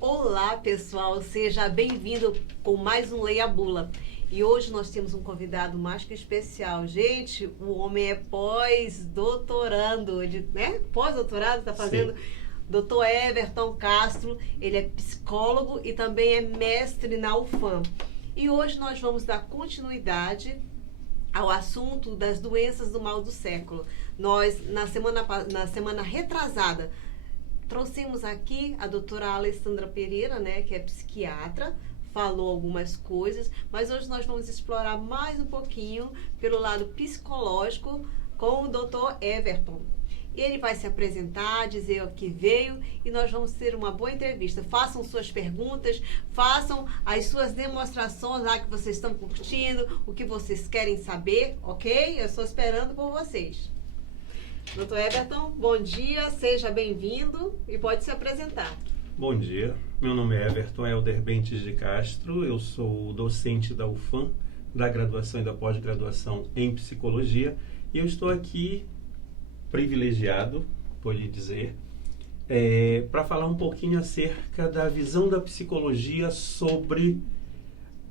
Olá pessoal, seja bem-vindo com mais um Leia a Bula. E hoje nós temos um convidado mais que especial. Gente, o homem é pós-doutorando, né? Pós-doutorado, está fazendo... Sim. Dr. Everton Castro, ele é psicólogo e também é mestre na UFAM. E hoje nós vamos dar continuidade ao assunto das doenças do mal do século. Nós, na semana retrasada, trouxemos aqui a doutora Alessandra Pereira, né, que é psiquiatra, falou algumas coisas, mas hoje nós vamos explorar mais um pouquinho pelo lado psicológico com o Dr. Everton. Ele vai se apresentar, dizer o que veio e nós vamos ter uma boa entrevista. Façam suas perguntas, façam as suas demonstrações lá que vocês estão curtindo, o que vocês querem saber, ok? Eu estou esperando por vocês. Dr. Everton, bom dia, seja bem-vindo e pode se apresentar. Bom dia, meu nome é Everton Helder Bentes de Castro, eu sou docente da UFAM, da graduação e da pós-graduação em psicologia e eu estou aqui privilegiado, por lhe dizer, para falar um pouquinho acerca da visão da psicologia sobre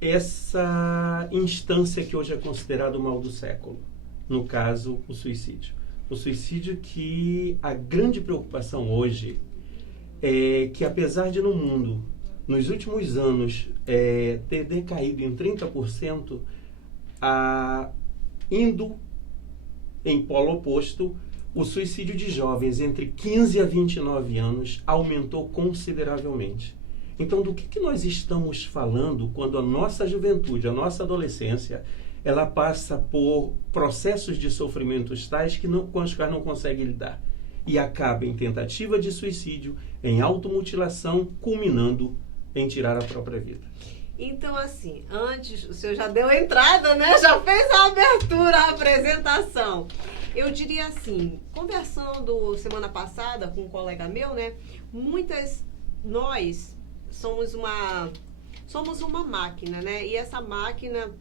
essa instância que hoje é considerada o mal do século, no caso, o suicídio. O suicídio que a grande preocupação hoje é que, apesar de no mundo, nos últimos anos, ter decaído em 30%, indo em polo oposto, o suicídio de jovens entre 15 a 29 anos aumentou consideravelmente. Então, do que nós estamos falando quando a nossa juventude, a nossa adolescência, ela passa por processos de sofrimentos tais com os quais não consegue lidar e acaba em tentativa de suicídio, em automutilação, culminando em tirar a própria vida? Então, assim, antes, o senhor já deu a entrada, né? Já fez a abertura, a apresentação. Eu diria assim, conversando semana passada com um colega meu, né? Nós somos uma máquina, né? E essa máquina,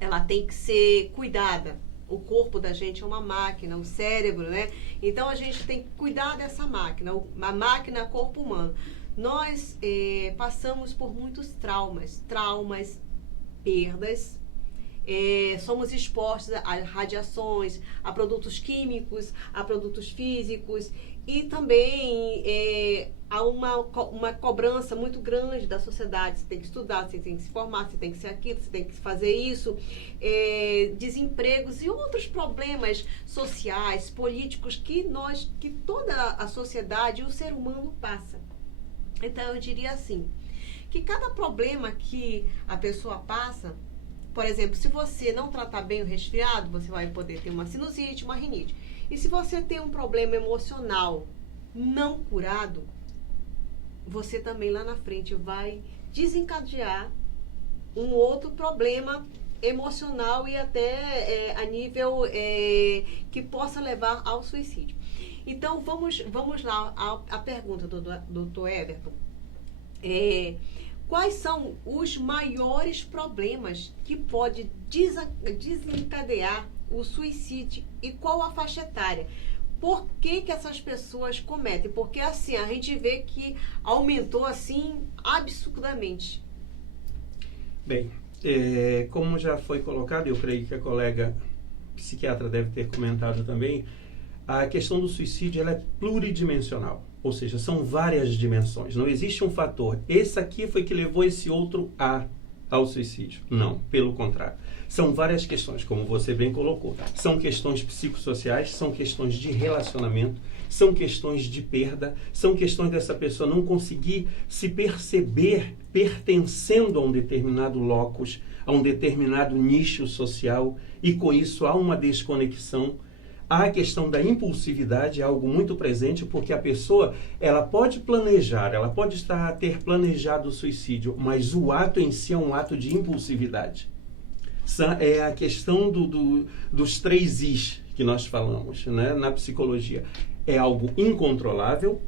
ela tem que ser cuidada. O corpo da gente é uma máquina, o cérebro, né? Então, a gente tem que cuidar dessa máquina, a máquina corpo humano. Nós passamos por muitos traumas, perdas, somos expostos a radiações, a produtos químicos, a produtos físicos e também há uma cobrança muito grande da sociedade. Você tem que estudar, você tem que se formar, você tem que ser aquilo, você tem que fazer isso, desempregos e outros problemas sociais, políticos que toda a sociedade e o ser humano passa. Então, eu diria assim, que cada problema que a pessoa passa, por exemplo, se você não tratar bem o resfriado, você vai poder ter uma sinusite, uma rinite. E se você tem um problema emocional não curado, você também lá na frente vai desencadear um outro problema emocional e até a nível que possa levar ao suicídio. Então, vamos lá à pergunta do Dr. Everton. Quais são os maiores problemas que pode desencadear o suicídio e qual a faixa etária? Por que essas pessoas cometem? Porque assim, a gente vê que aumentou assim absurdamente. Bem, como já foi colocado, eu creio que a colega psiquiatra deve ter comentado também, a questão do suicídio ela é pluridimensional, ou seja, são várias dimensões. Não existe um fator, esse aqui foi que levou esse outro ao suicídio. Não, pelo contrário. São várias questões, como você bem colocou. São questões psicossociais, são questões de relacionamento, são questões de perda, são questões dessa pessoa não conseguir se perceber pertencendo a um determinado locus, a um determinado nicho social, e com isso há uma desconexão. A questão da impulsividade é algo muito presente, porque a pessoa ela pode planejar, ela pode ter planejado o suicídio, mas o ato em si é um ato de impulsividade. É a questão dos 3 Is que nós falamos, né, na psicologia. É algo incontrolável,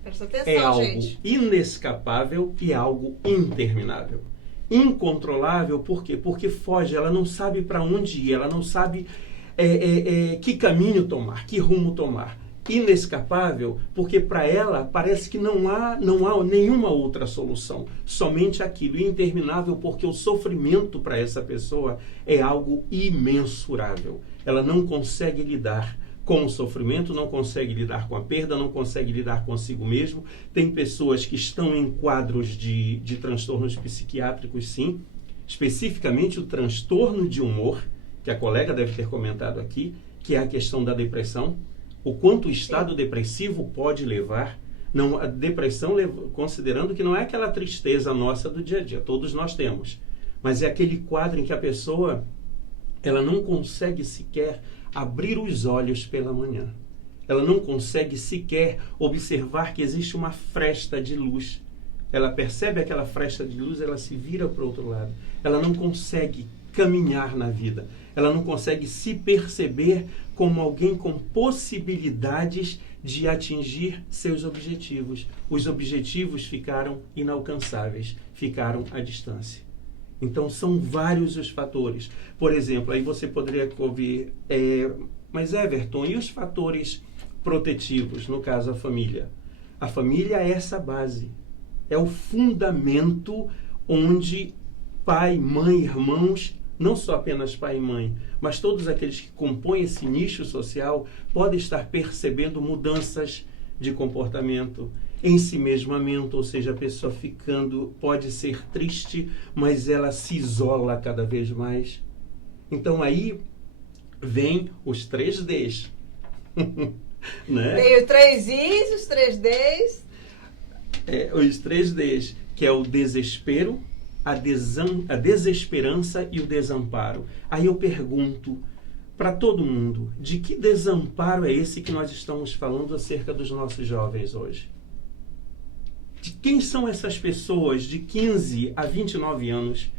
presta atenção, é algo gente, inescapável e é algo interminável. incontrolável, por quê? Porque foge, ela não sabe para onde ir, ela não sabe que caminho tomar, que rumo tomar. Inescapável, porque para ela parece que não há nenhuma outra solução, somente aquilo. E interminável, porque o sofrimento para essa pessoa é algo imensurável. Ela não consegue lidar com o sofrimento, não consegue lidar com a perda, não consegue lidar consigo mesmo. Tem pessoas que estão em quadros de transtornos psiquiátricos, sim, especificamente o transtorno de humor, que a colega deve ter comentado aqui, que é a questão da depressão. O quanto o estado depressivo pode levar, a depressão, considerando que não é aquela tristeza nossa do dia a dia, todos nós temos, mas é aquele quadro em que a pessoa ela não consegue sequer abrir os olhos pela manhã. Ela não consegue sequer observar que existe uma fresta de luz. Ela percebe aquela fresta de luz, ela se vira para o outro lado. Ela não consegue caminhar na vida. Ela não consegue se perceber como alguém com possibilidades de atingir seus objetivos. Os objetivos ficaram inalcançáveis, ficaram à distância. Então, são vários os fatores. Por exemplo, aí você poderia ouvir, mas Everton, e os fatores protetivos, no caso a família? A família é essa base, é o fundamento onde pai, mãe, irmãos, não só apenas pai e mãe, mas todos aqueles que compõem esse nicho social podem estar percebendo mudanças de comportamento, ensimesmamento, ou seja, a pessoa pode ser triste, mas ela se isola cada vez mais. Então aí vem os 3Ds. Né? Tem os 3 Is, os 3Ds. Os 3Ds, que é o desespero, a desesperança e o desamparo. Aí eu pergunto para todo mundo, de que desamparo é esse que nós estamos falando acerca dos nossos jovens hoje? De quem são essas pessoas de 15 a 29 anos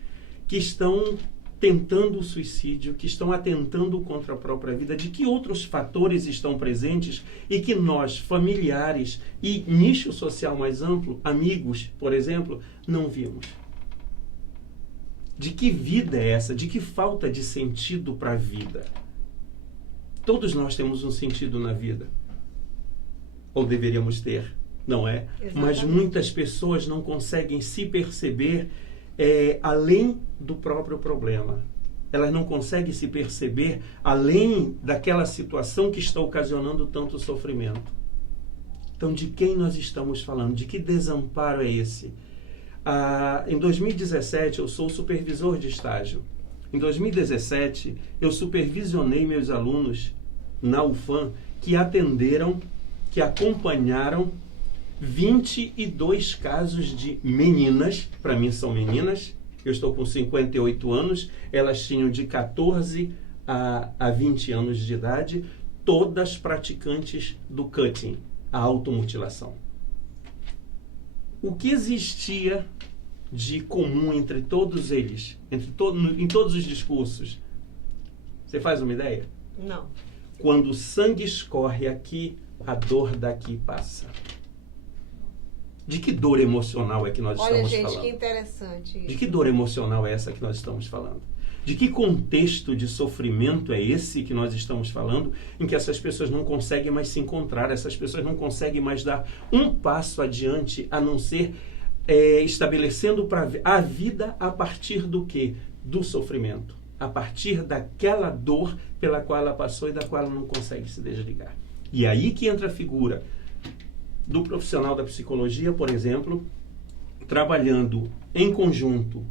que estão tentando o suicídio, que estão atentando contra a própria vida? De que outros fatores estão presentes e que nós, familiares e nicho social mais amplo, amigos, por exemplo, não vimos? De que vida é essa? De que falta de sentido para a vida? Todos nós temos um sentido na vida. Ou deveríamos ter, não é? Exatamente. Mas muitas pessoas não conseguem se perceber além do próprio problema. Elas não conseguem se perceber além daquela situação que está ocasionando tanto sofrimento. Então, de quem nós estamos falando? De que desamparo é esse? Em 2017, eu sou supervisor de estágio. Em 2017, eu supervisionei meus alunos na UFAM que acompanharam 22 casos de meninas, para mim são meninas, eu estou com 58 anos, elas tinham de 14 a 20 anos de idade, todas praticantes do cutting, a automutilação. O que existia de comum entre todos eles, em todos os discursos? Você faz uma ideia? Não. Quando o sangue escorre aqui, a dor daqui passa. De que dor emocional é que nós estamos falando? Olha, gente, que interessante. De que dor emocional é essa que nós estamos falando? De que contexto de sofrimento é esse que nós estamos falando, em que essas pessoas não conseguem mais se encontrar, essas pessoas não conseguem mais dar um passo adiante, a não ser estabelecendo a vida a partir do quê? Do sofrimento. A partir daquela dor pela qual ela passou e da qual ela não consegue se desligar. E aí que entra a figura do profissional da psicologia, por exemplo, trabalhando em conjunto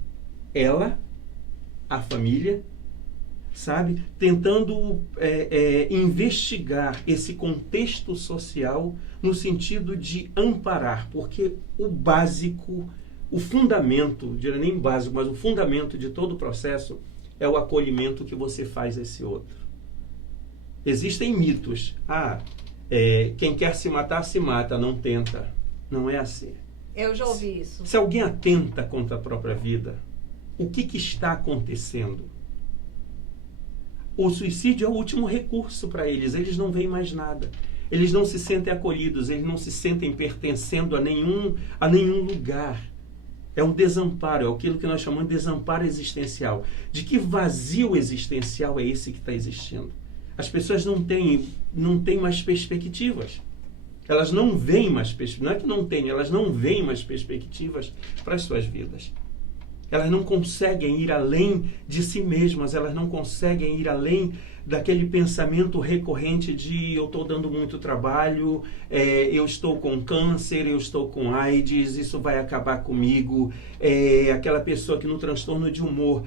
ela, a família, sabe? Tentando investigar esse contexto social no sentido de amparar, porque o básico, o fundamento, diria nem básico, mas o fundamento de todo o processo é o acolhimento que você faz a esse outro. Existem mitos. Quem quer se matar, se mata, não tenta. Não é assim. Eu já ouvi isso. Se alguém atenta contra a própria vida, o que está acontecendo? O suicídio é o último recurso para eles. Eles não veem mais nada. Eles não se sentem acolhidos. Eles não se sentem pertencendo a nenhum lugar. É um desamparo, é aquilo que nós chamamos de desamparo existencial. De que vazio existencial é esse que está existindo? As pessoas não têm mais perspectivas. Elas não veem mais perspectivas. Não é que não têm, elas não veem mais perspectivas para as suas vidas. Elas não conseguem ir além de si mesmas, elas não conseguem ir além daquele pensamento recorrente de eu estou dando muito trabalho, eu estou com câncer, eu estou com AIDS, isso vai acabar comigo. Aquela pessoa que no transtorno de humor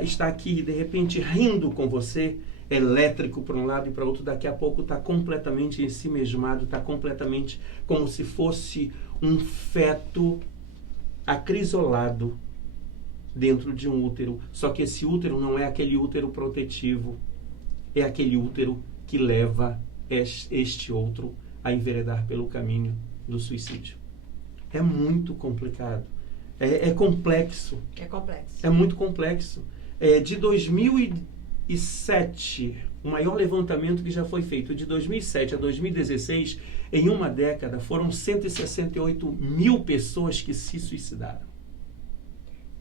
está aqui, de repente, rindo com você, elétrico para um lado e para outro, daqui a pouco está completamente ensimesmado, está completamente como se fosse um feto acrisolado dentro de um útero. Só que esse útero não é aquele útero protetivo, é aquele útero que leva este outro a enveredar pelo caminho do suicídio. É muito complicado. É complexo. É complexo. É muito complexo. De 2007, o maior levantamento que já foi feito, de 2007 a 2016, em uma década, foram 168 mil pessoas que se suicidaram.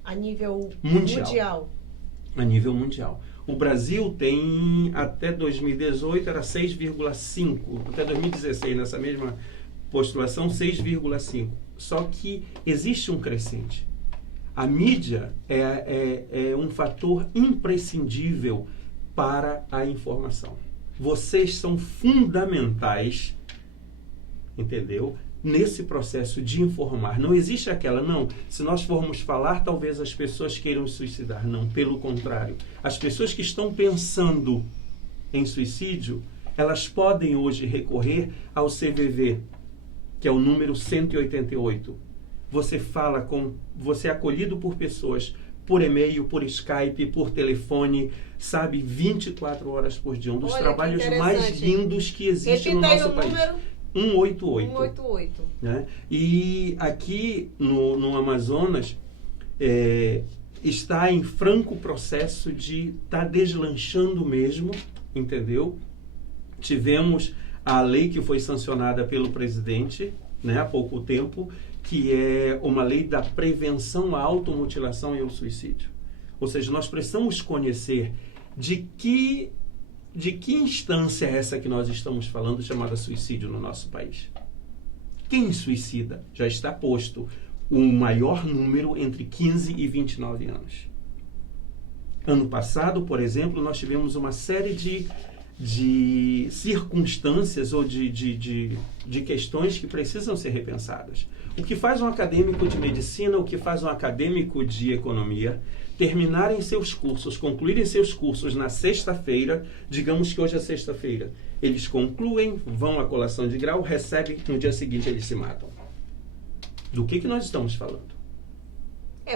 A nível mundial. A nível mundial. O Brasil tem, até 2018, era 6,5. Até 2016, nessa mesma postulação, 6,5. Só que existe um crescente. A mídia é um fator imprescindível para a informação. Vocês são fundamentais, entendeu? Nesse processo de informar. Não existe aquela, não, se nós formos falar, talvez as pessoas queiram se suicidar. Não, pelo contrário. As pessoas que estão pensando em suicídio, elas podem hoje recorrer ao CVV, que é o número 188. Você é acolhido por pessoas, por e-mail, por Skype, por telefone, sabe, 24 horas por dia. Um dos trabalhos mais lindos que existe no nosso país. Número? 188. 188. Né? E aqui no Amazonas está em franco processo de estar deslanchando mesmo, entendeu? Tivemos a lei que foi sancionada pelo presidente, né, há pouco tempo, que é uma lei da prevenção à automutilação e ao suicídio. Ou seja, nós precisamos conhecer de que instância é essa que nós estamos falando, chamada suicídio no nosso país. Quem suicida? Já está posto o maior número entre 15 e 29 anos. Ano passado, por exemplo, nós tivemos uma série de circunstâncias ou de questões que precisam ser repensadas. O que faz um acadêmico de medicina, o que faz um acadêmico de economia terminarem seus cursos, concluírem seus cursos na sexta-feira, digamos que hoje é sexta-feira, eles concluem, vão à colação de grau, recebem, no dia seguinte eles se matam. Do que nós estamos falando?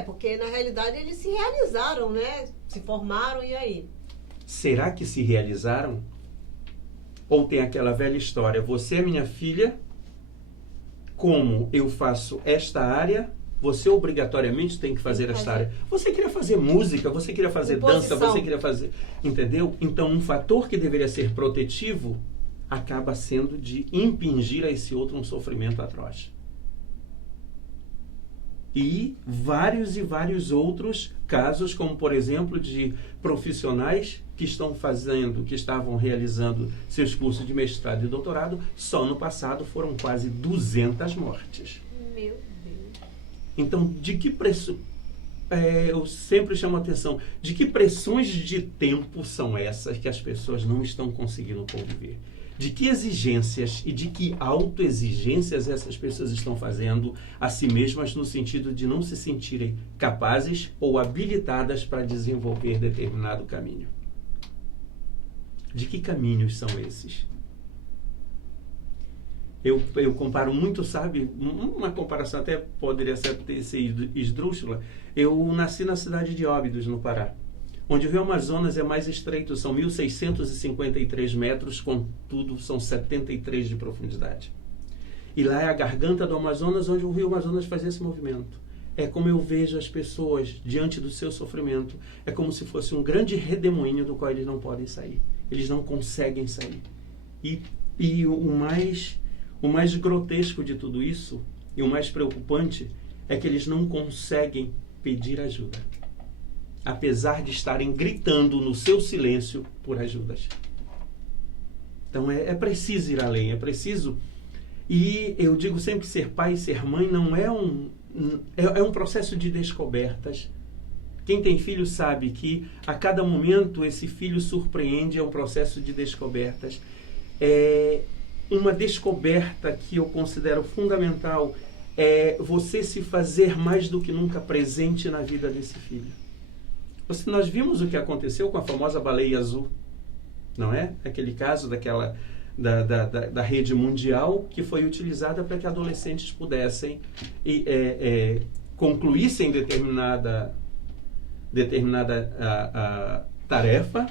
Porque na realidade eles se realizaram, né? Se formaram, e aí? Será que se realizaram? Ou tem aquela velha história, você é minha filha, como eu faço esta área, você obrigatoriamente tem que fazer esta área. Você queria fazer música, você queria fazer dança, você queria fazer... Entendeu? Então, um fator que deveria ser protetivo acaba sendo de impingir a esse outro um sofrimento atroz. E vários outros casos, como por exemplo de profissionais que estavam realizando seus cursos de mestrado e doutorado, só no passado foram quase 200 mortes. Meu Deus. Então, de que preço... eu sempre chamo a atenção, de que pressões de tempo são essas que as pessoas não estão conseguindo conviver? De que exigências e de que autoexigências essas pessoas estão fazendo a si mesmas no sentido de não se sentirem capazes ou habilitadas para desenvolver determinado caminho? De que caminhos são esses? Eu comparo muito, sabe, uma comparação até poderia ser esdrúxula. Eu nasci na cidade de Óbidos, no Pará, onde o rio Amazonas é mais estreito, são 1.653 metros, contudo são 73 de profundidade. E lá é a garganta do Amazonas, onde o rio Amazonas faz esse movimento. É como eu vejo as pessoas diante do seu sofrimento. É como se fosse um grande redemoinho do qual eles não podem sair. Eles não conseguem sair. E o mais grotesco de tudo isso, e o mais preocupante, é que eles não conseguem pedir ajuda, apesar de estarem gritando no seu silêncio por ajudas. Então é preciso ir além, é preciso. E eu digo sempre que ser pai e ser mãe não é um processo de descobertas. Quem tem filho sabe que a cada momento esse filho surpreende, é um processo de descobertas. Uma descoberta que eu considero fundamental é você se fazer mais do que nunca presente na vida desse filho. Nós vimos o que aconteceu com a famosa baleia azul, não é? Aquele caso da rede mundial que foi utilizada para que adolescentes pudessem concluíssem determinada tarefa,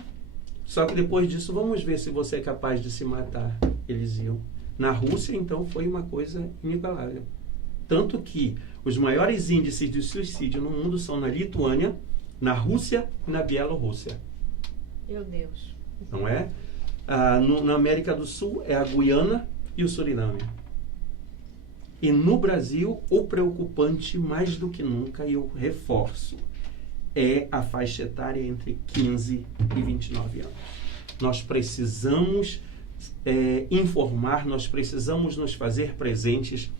só que depois disso, vamos ver se você é capaz de se matar. Eles iam. Na Rússia, então, foi uma coisa inigualável. Tanto que os maiores índices de suicídio no mundo são na Lituânia, na Rússia e na Bielorrússia. Meu Deus. Não é? Na América do Sul é a Guiana e o Suriname. E no Brasil, o preocupante mais do que nunca, e eu reforço, é a faixa etária entre 15 e 29 anos. Nós precisamos informar, nós precisamos nos fazer presentes,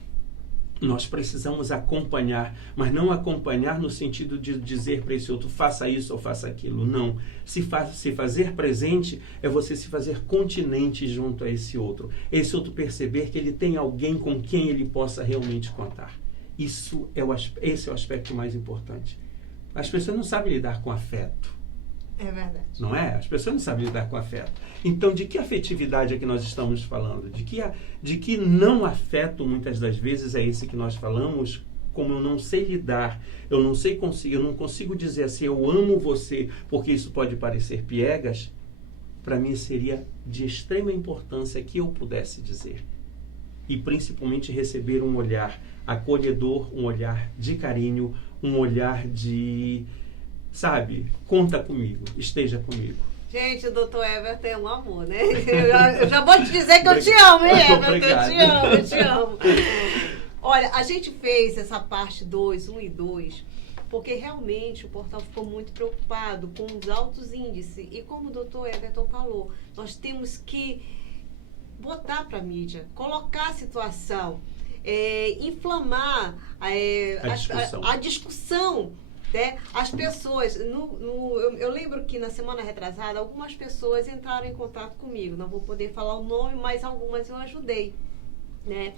nós precisamos acompanhar, mas não acompanhar no sentido de dizer para esse outro, faça isso ou faça aquilo. Não. Se fazer presente é você se fazer continente junto a esse outro. Esse outro perceber que ele tem alguém com quem ele possa realmente contar. Esse é o aspecto mais importante. As pessoas não sabem lidar com afeto. É verdade. Não é? As pessoas não sabem lidar com afeto. Então, de que afetividade é que nós estamos falando? De que não afeto, muitas das vezes, é esse que nós falamos, como eu não sei lidar, eu não consigo dizer assim, eu amo você, porque isso pode parecer piegas. Para mim seria de extrema importância que eu pudesse dizer. E principalmente receber um olhar acolhedor, um olhar de carinho, um olhar de, sabe, conta comigo, esteja comigo. Gente, o Dr. Everton é um amor, né? Eu já vou te dizer que eu te amo, hein, Everton? Eu te amo. Olha, a gente fez essa parte 2, 1 e 2, porque realmente o portal ficou muito preocupado com os altos índices. E como o Dr. Everton falou, nós temos que botar para a mídia, colocar a situação, inflamar a discussão. Né? As pessoas, eu lembro que na semana retrasada, algumas pessoas entraram em contato comigo, não vou poder falar o nome, mas algumas eu ajudei, né?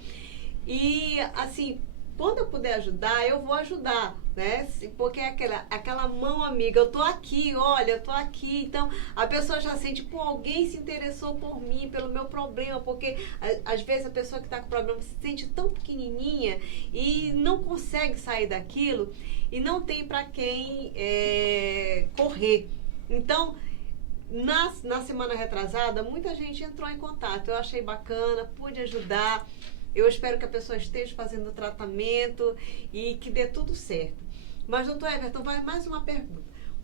E, assim, quando eu puder ajudar, eu vou ajudar, né? Porque é aquela mão amiga, eu tô aqui, olha, eu tô aqui. Então, a pessoa já sente, pô, alguém se interessou por mim, pelo meu problema, porque às vezes a pessoa que tá com problema se sente tão pequenininha e não consegue sair daquilo e não tem para quem correr. Então, na semana retrasada, muita gente entrou em contato, eu achei bacana, pude ajudar. Eu espero que a pessoa esteja fazendo o tratamento e que dê tudo certo. Mas, doutor Everton, vai mais uma pergunta.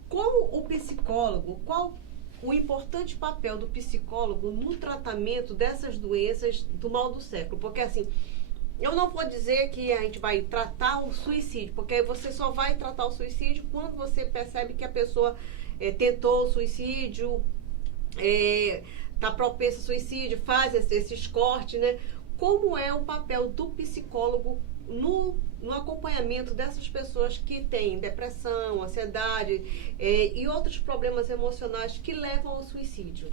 Como o psicólogo, qual o importante papel do psicólogo no tratamento dessas doenças do mal do século? Porque, assim, eu não vou dizer que a gente vai tratar o suicídio, porque você só vai tratar o suicídio quando você percebe que a pessoa tentou o suicídio, está propensa ao suicídio, faz esses cortes, né? Como é o papel do psicólogo no acompanhamento dessas pessoas que têm depressão, ansiedade e outros problemas emocionais que levam ao suicídio?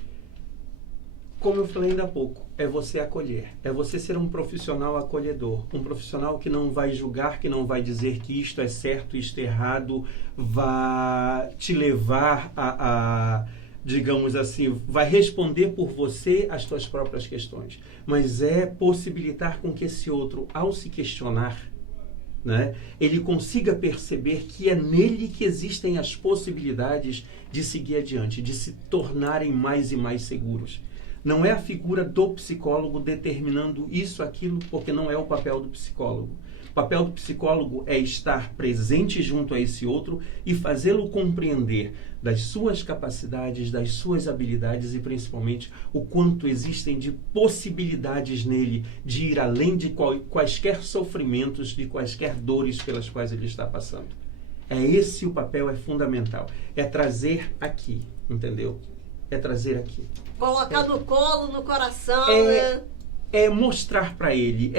Como eu falei ainda há pouco, é você acolher, é você ser um profissional acolhedor, um profissional que não vai julgar, que não vai dizer que isto é certo, isto é errado, vai te levar digamos assim, vai responder por você as suas próprias questões, mas é possibilitar com que esse outro, ao se questionar, né, ele consiga perceber que é nele que existem as possibilidades de seguir adiante, de se tornarem mais e mais seguros. Não é a figura do psicólogo determinando isso, aquilo, porque não é o papel do psicólogo. O papel do psicólogo é estar presente junto a esse outro e fazê-lo compreender das suas capacidades, das suas habilidades e principalmente o quanto existem de possibilidades nele de ir além de quaisquer sofrimentos, de quaisquer dores pelas quais ele está passando. É esse o papel, é fundamental. É trazer aqui, entendeu? É trazer aqui. Colocar no colo, no coração, né? É mostrar para ele,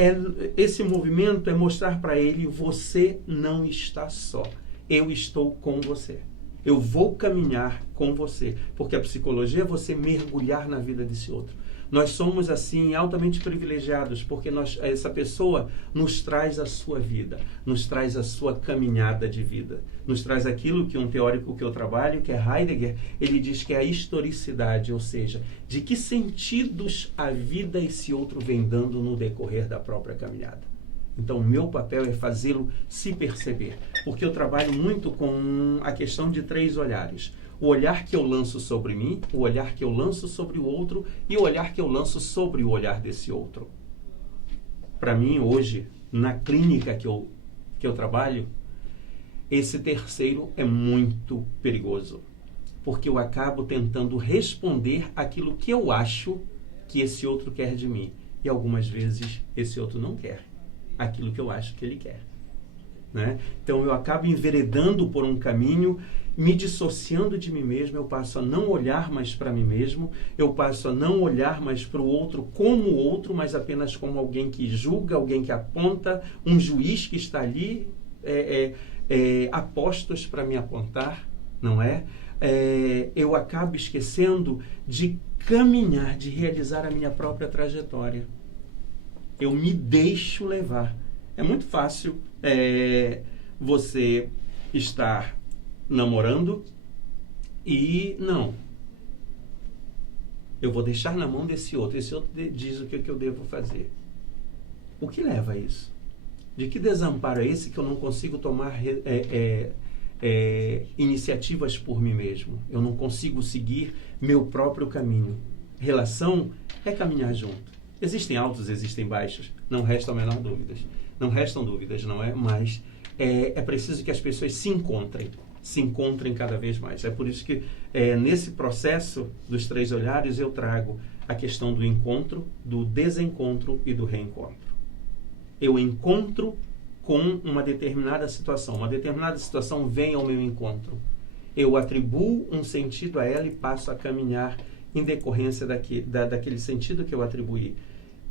esse movimento é mostrar para ele, você não está só, eu estou com você, eu vou caminhar com você, porque a psicologia é você mergulhar na vida desse outro. Nós somos assim altamente privilegiados, porque essa pessoa nos traz a sua vida, nos traz a sua caminhada de vida, nos traz aquilo que um teórico que eu trabalho, que é Heidegger, ele diz que é a historicidade, ou seja, de que sentidos a vida esse outro vem dando no decorrer da própria caminhada. Então, o meu papel é fazê-lo se perceber, porque eu trabalho muito com a questão de 3 olhares. O olhar que eu lanço sobre mim, o olhar que eu lanço sobre o outro e o olhar que eu lanço sobre o olhar desse outro. Para mim, hoje, na clínica que eu trabalho, esse terceiro é muito perigoso, porque eu acabo tentando responder aquilo que eu acho que esse outro quer de mim. E algumas vezes esse outro não quer aquilo que eu acho que ele quer. Né? Então eu acabo enveredando por um caminho, me dissociando de mim mesmo, eu passo a não olhar mais para mim mesmo, eu passo a não olhar mais para o outro como outro, mas apenas como alguém que julga, alguém que aponta, um juiz que está ali a postos para me apontar, não é? Eu acabo esquecendo de caminhar, de realizar a minha própria trajetória. Eu me deixo levar. É muito fácil você estar namorando e não. Eu vou deixar na mão desse outro. Esse outro diz o que eu devo fazer. O que leva a isso? De que desamparo é esse que eu não consigo tomar iniciativas por mim mesmo? Eu não consigo seguir meu próprio caminho. Relação é caminhar junto. Existem altos, existem baixos. Não restam a menor dúvidas. Não restam dúvidas, não é? Mas é preciso que as pessoas se encontrem cada vez mais. É por isso que nesse processo dos 3 olhares eu trago a questão do encontro, do desencontro e do reencontro. Eu encontro com uma determinada situação. Uma determinada situação vem ao meu encontro. Eu atribuo um sentido a ela e passo a caminhar em decorrência daquele sentido que eu atribuí.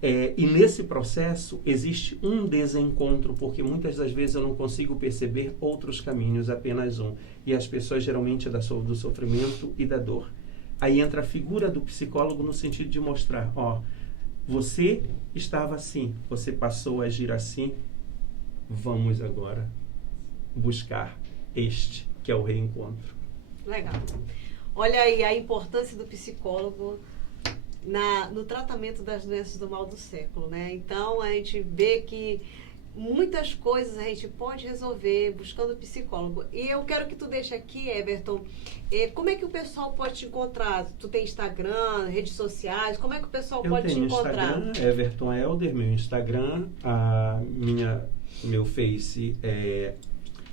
E nesse processo existe um desencontro, porque muitas das vezes eu não consigo perceber outros caminhos, apenas um. E as pessoas geralmente do sofrimento e da dor. Aí entra a figura do psicólogo no sentido de mostrar, você estava assim, você passou a agir assim, vamos agora buscar este, que é o reencontro. Legal. Olha aí a importância do psicólogo no tratamento das doenças do mal do século, né? Então, a gente vê que muitas coisas a gente pode resolver buscando psicólogo. E eu quero que tu deixe aqui, Everton, como é que o pessoal pode te encontrar? Tu tem Instagram, redes sociais, como é que o pessoal pode te encontrar? Eu tenho Instagram, Everton Helder, meu Instagram, meu Face é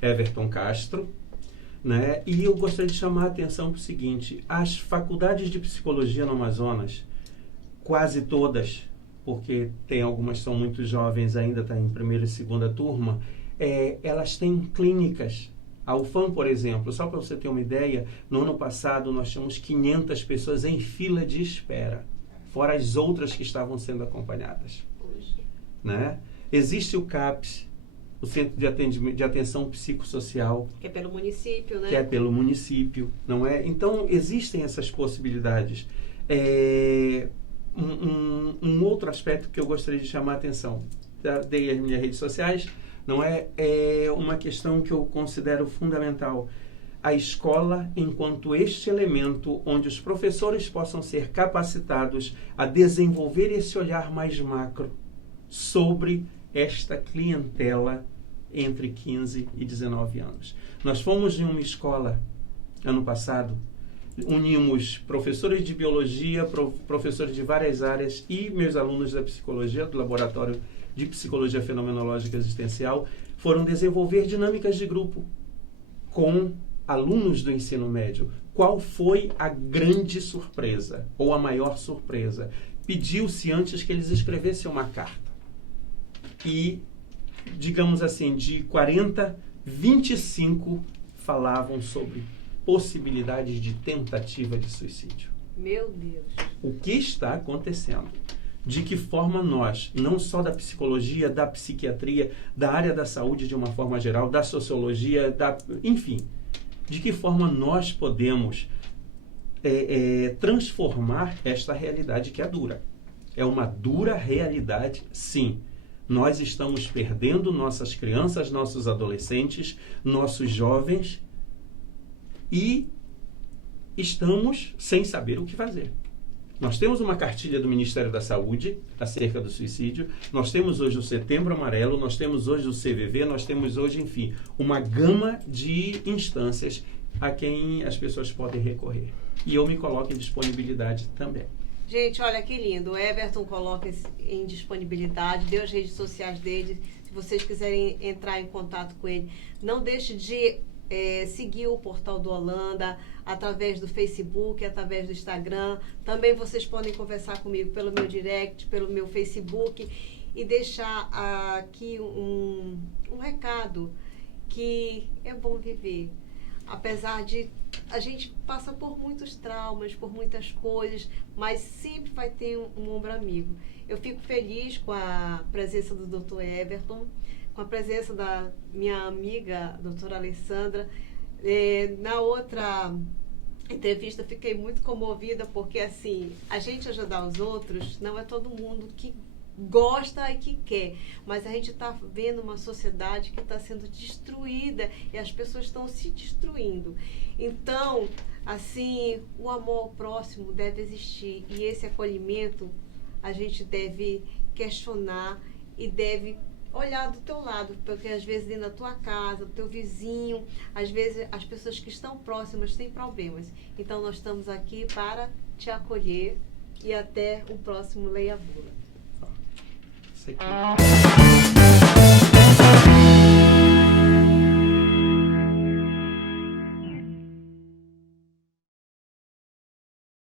Everton Castro, né? E eu gostaria de chamar a atenção para o seguinte, as faculdades de psicologia no Amazonas, quase todas, porque tem algumas que são muito jovens, ainda está em primeira e segunda turma, elas têm clínicas. A UFAM, por exemplo, só para você ter uma ideia, no ano passado nós tínhamos 500 pessoas em fila de espera, fora as outras que estavam sendo acompanhadas. Né? Existe o CAPS, o Centro de Atenção Psicossocial. Que é pelo município, né? Que é pelo município, não é? Então, existem essas possibilidades. Um outro aspecto que eu gostaria de chamar a atenção, dei as minhas redes sociais, não é? É uma questão que eu considero fundamental. A escola, enquanto este elemento onde os professores possam ser capacitados a desenvolver esse olhar mais macro sobre esta clientela entre 15 e 19 anos. Nós fomos em uma escola, ano passado, unimos professores de biologia, professores de várias áreas e meus alunos da psicologia, do laboratório de psicologia fenomenológica existencial foram desenvolver dinâmicas de grupo com alunos do ensino médio. Qual foi a grande surpresa, ou a maior surpresa? Pediu-se antes que eles escrevessem uma carta. E, digamos assim, de 40, 25 falavam sobre possibilidades de tentativa de suicídio. Meu Deus. O que está acontecendo? De que forma nós, não só da psicologia, da psiquiatria, da área da saúde de uma forma geral, da sociologia, enfim, de que forma nós podemos transformar esta realidade que é dura. É uma dura realidade, sim. Nós estamos perdendo nossas crianças, nossos adolescentes, nossos jovens e estamos sem saber o que fazer. Nós temos uma cartilha do Ministério da Saúde acerca do suicídio, nós temos hoje o Setembro Amarelo, nós temos hoje o CVV, nós temos hoje, enfim, uma gama de instâncias a quem as pessoas podem recorrer. E eu me coloco em disponibilidade também. Gente, olha que lindo. O Everton coloca em disponibilidade, deu as redes sociais dele. Se vocês quiserem entrar em contato com ele, não deixe de seguir o Portal do Holanda através do Facebook, através do Instagram. Também vocês podem conversar comigo pelo meu direct, pelo meu Facebook e deixar aqui um recado que é bom viver. Apesar de a gente passa por muitos traumas, por muitas coisas, mas sempre vai ter um ombro amigo. Eu fico feliz com a presença do Dr. Everton, com a presença da minha amiga, doutora Alessandra. Na outra entrevista, fiquei muito comovida, porque, assim, a gente ajudar os outros, não é todo mundo que gosta e que quer, mas a gente está vendo uma sociedade que está sendo destruída e as pessoas estão se destruindo. Então, assim, o amor ao próximo deve existir e esse acolhimento a gente deve questionar e deve olhar do teu lado, porque às vezes dentro da tua casa, do teu vizinho, às vezes as pessoas que estão próximas têm problemas. Então nós estamos aqui para te acolher e até o próximo Leia a Bula. Isso aqui.